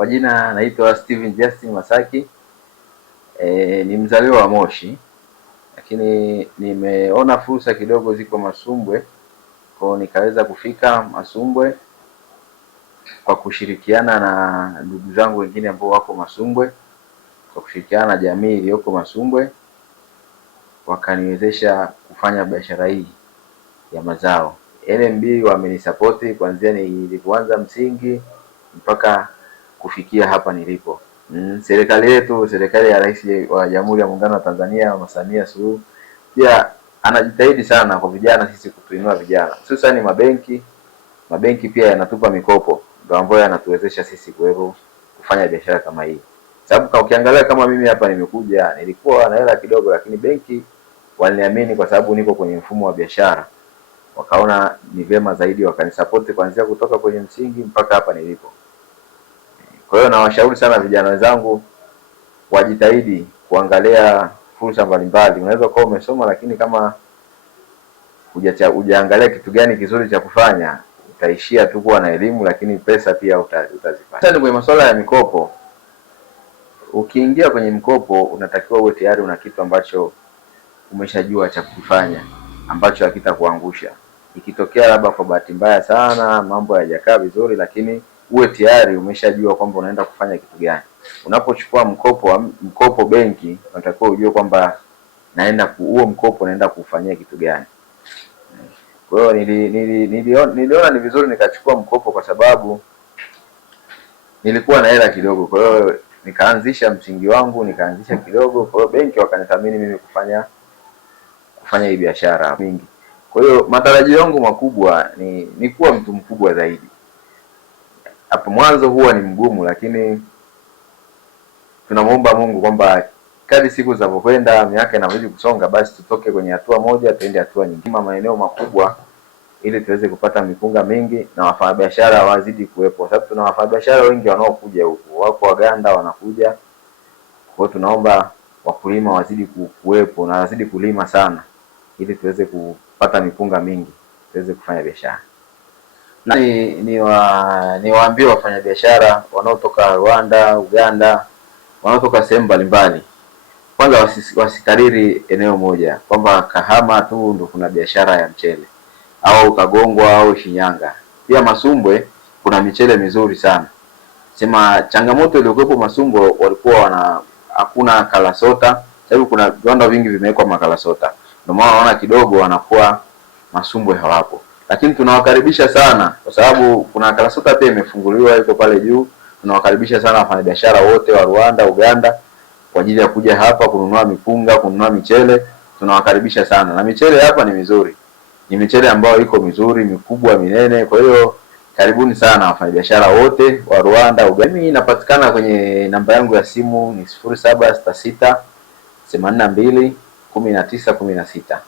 Kwa jina naitwa Steven Justin Masaki. Ni mzaliwa wa Moshi, lakini nimeona fursa kidogo ziko Masumbwe, kwa nikaweza kufika Masumbwe kwa kushirikiana na ndugu zangu wengine ambao wako Masumbwe, kwa kushirikiana na jamii iliyoko Masumbwe, wakaniwezesha kufanya biashara hii ya mazao. NMB wamenisapoti kuanzia nilipoanza msingi mpaka kufikia hapa nilipo. Serikali yetu, serikali ya Rais wa Jamhuri ya Muungano wa Tanzania Mama Samia Suluhu pia anajitahidi sana kwa vijana, sisi kutuinua vijana, hususani mabenki pia yanatupa mikopo, ndio ambayo yanatuwezesha sisi kuwepo kufanya biashara kama hii. Sababu ukiangalia kama mimi hapa nimekuja, nilikuwa na hela kidogo, lakini benki waliniamini kwa sababu niko kwenye mfumo wa biashara, wakaona ni vyema zaidi, wakanisapoti kuanzia kutoka kwenye msingi mpaka hapa nilipo. Kwa hiyo nawashauri sana vijana wenzangu wajitahidi kuangalia fursa mbalimbali. Unaweza kuwa umesoma, lakini kama hujaangalia kitu gani kizuri cha kufanya, utaishia tu kuwa na elimu, lakini pesa pia utazipata. Sasa kwenye masuala ya mikopo, ukiingia kwenye mkopo unatakiwa uwe tayari una kitu ambacho umeshajua cha kufanya, ambacho hakitakuangusha. Ikitokea labda kwa bahati mbaya sana mambo hayajakaa vizuri, lakini uwe tayari umeshajua kwamba unaenda kufanya kitu gani. Unapochukua mkopo benki, unatakiwa ujue kwamba huo mkopo naenda kufanyia kitu gani. Kwa hiyo niliona ni vizuri nikachukua mkopo kwa sababu nilikuwa na hela kidogo. Kwa hiyo nikaanzisha msingi wangu, nikaanzisha kidogo. Kwa hiyo benki wakanithamini mimi kufanya hii biashara mingi. Kwa hiyo matarajio yangu makubwa ni kuwa mtu mkubwa zaidi. Hapo mwanzo huwa ni mgumu, lakini tunamuomba Mungu kwamba kadri siku zinavyokwenda, miaka inazidi kusonga, basi tutoke kwenye hatua moja tuende hatua nyingine, maeneo makubwa, ili tuweze kupata mipunga mingi na wafanyabiashara wazidi kuwepo, sababu tuna wafanyabiashara wengi wanaokuja huku, wako Waganda wanakuja. Kwa hiyo tunaomba wakulima wazidi kuwepo na wazidi kulima sana, ili tuweze kupata mipunga mingi, tuweze kufanya biashara. Na niwaambie wafanyabiashara wanaotoka Rwanda, Uganda, wanaotoka sehemu mbalimbali, kwanza wasikariri eneo moja kwamba Kahama tu ndo kuna biashara ya mchele, au Kagongwa au Shinyanga. Pia Masumbwe kuna michele mizuri sana. Sema changamoto iliyokuwepo Masumbwe, walikuwa hakuna kalasota. Sababu kuna viwanda vingi vimewekwa makalasota, ndio maana wanaona kidogo wanakuwa Masumbwe hawapo. Lakini tunawakaribisha sana kwa sababu kuna kalasota pia imefunguliwa iko pale juu. Tunawakaribisha sana wafanyabiashara wote wa Rwanda, Uganda kwa ajili ya kuja hapa kununua mipunga, kununua michele. Tunawakaribisha sana. Na michele hapa ni mizuri. Ni michele ambayo iko mizuri, mikubwa, minene. Kwa hiyo karibuni sana wafanyabiashara wote wa Rwanda, Uganda. Mimi napatikana kwenye namba yangu ya simu ni 0766 82 19 16.